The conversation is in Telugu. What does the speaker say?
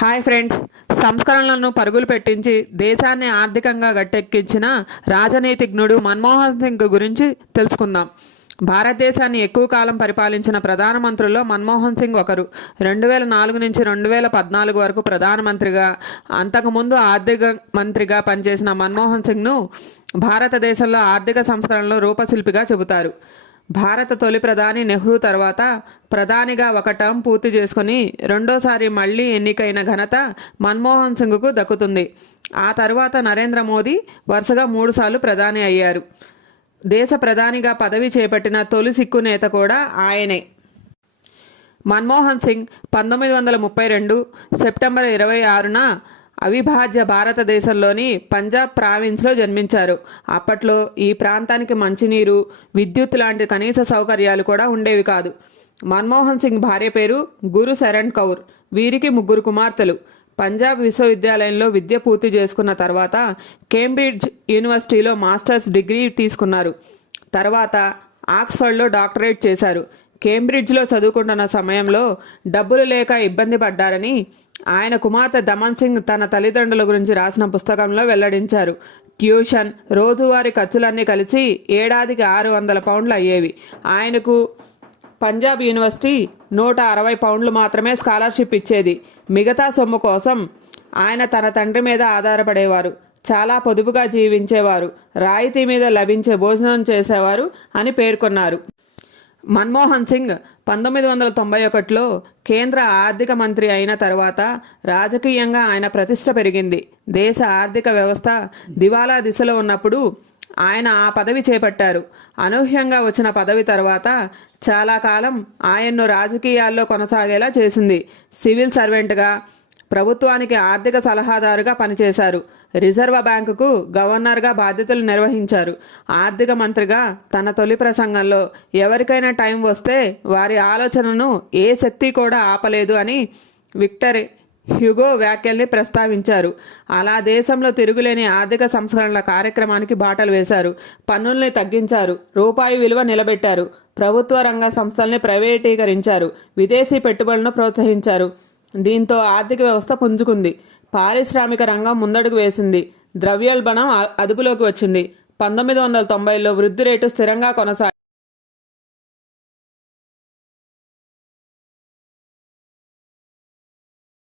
హాయ్ ఫ్రెండ్స్, సంస్కరణలను పరుగులు పెట్టించి దేశాన్ని ఆర్థికంగా గట్టెక్కించిన రాజనీతిజ్ఞుడు మన్మోహన్ సింగ్ గురించి తెలుసుకుందాం. భారతదేశాన్ని ఎక్కువ కాలం పరిపాలించిన ప్రధానమంత్రుల్లో మన్మోహన్ సింగ్ ఒకరు. 2004 నుంచి 2014 వరకు ప్రధానమంత్రిగా, అంతకుముందు ఆర్థిక మంత్రిగా పనిచేసిన మన్మోహన్ సింగ్ను భారతదేశంలో ఆర్థిక సంస్కరణలో రూపశిల్పిగా చెబుతారు. భారత తొలి ప్రధాని నెహ్రూ తర్వాత ప్రధానిగా ఒక టర్మ్ పూర్తి చేసుకుని రెండోసారి మళ్లీ ఎన్నికైన ఘనత మన్మోహన్ సింగ్కు దక్కుతుంది. ఆ తర్వాత నరేంద్ర మోదీ వరుసగా 3 సార్లు ప్రధాని అయ్యారు. దేశ ప్రధానిగా పదవి చేపట్టిన తొలి సిక్కు నేత కూడా ఆయనే. మన్మోహన్ సింగ్ 1932 సెప్టెంబర్ 26న అవిభాజ్య భారతదేశంలోని పంజాబ్ ప్రావిన్స్లో జన్మించారు. అప్పట్లో ఈ ప్రాంతానికి మంచినీరు, విద్యుత్ లాంటి కనీస సౌకర్యాలు కూడా ఉండేవి కాదు. మన్మోహన్ సింగ్ భార్య పేరు గురు శరణ్ కౌర్. వీరికి 3 కుమార్తెలు. పంజాబ్ విశ్వవిద్యాలయంలో విద్య పూర్తి చేసుకున్న తర్వాత కేంబ్రిడ్జ్ యూనివర్సిటీలో మాస్టర్స్ డిగ్రీ తీసుకున్నారు. తర్వాత ఆక్స్ఫర్డ్లో డాక్టరేట్ చేశారు. కేంబ్రిడ్జ్లో చదువుకుంటున్న సమయంలో డబ్బులు లేక ఇబ్బంది పడ్డారని ఆయన కుమార్తె దమన్ సింగ్ తన తల్లిదండ్రుల గురించి రాసిన పుస్తకంలో వెల్లడించారు. ట్యూషన్, రోజువారీ ఖర్చులన్నీ కలిసి ఏడాదికి 600 పౌండ్లు అయ్యేవి. ఆయనకు పంజాబ్ యూనివర్సిటీ 160 పౌండ్లు మాత్రమే స్కాలర్షిప్ ఇచ్చేది. మిగతా సొమ్ము కోసం ఆయన తన తండ్రి మీద ఆధారపడేవారు. చాలా పొదుపుగా జీవించేవారు. రాయితీ మీద లభించే భోజనం చేసేవారు అని పేర్కొన్నారు. మన్మోహన్ సింగ్ 1991లో కేంద్ర ఆర్థిక మంత్రి అయిన తర్వాత రాజకీయంగా ఆయన ప్రతిష్ట పెరిగింది. దేశ ఆర్థిక వ్యవస్థ దివాలా దిశలో ఉన్నప్పుడు ఆయన ఆ పదవి చేపట్టారు. అనూహ్యంగా వచ్చిన పదవి తర్వాత చాలా కాలం ఆయన్ను రాజకీయాల్లో కొనసాగేలా చేసింది. సివిల్ సర్వెంట్గా, ప్రభుత్వానికి ఆర్థిక సలహాదారుగా పనిచేశారు. రిజర్వ్ బ్యాంకుకు గవర్నర్గా బాధ్యతలు నిర్వహించారు. ఆర్థిక మంత్రిగా తన తొలి ప్రసంగంలో ఎవరికైనా టైం వస్తే వారి ఆలోచనను ఏ శక్తి కూడా ఆపలేదు అని విక్టర్ హ్యూగో వ్యాఖ్యల్ని ప్రస్తావించారు. అలా దేశంలో తిరుగులేని ఆర్థిక సంస్కరణల కార్యక్రమానికి బాటలు వేశారు. పన్నుల్ని తగ్గించారు. రూపాయి విలువ నిలబెట్టారు. ప్రభుత్వ రంగ సంస్థల్ని ప్రైవేటీకరించారు. విదేశీ పెట్టుబడులను ప్రోత్సహించారు. దీంతో ఆర్థిక వ్యవస్థ పుంజుకుంది. పారిశ్రామిక రంగం ముందడుగు వేసింది. ద్రవ్యోల్బణం అదుపులోకి వచ్చింది. 1990లో వృద్ధి రేటు స్థిరంగా కొనసాగింది.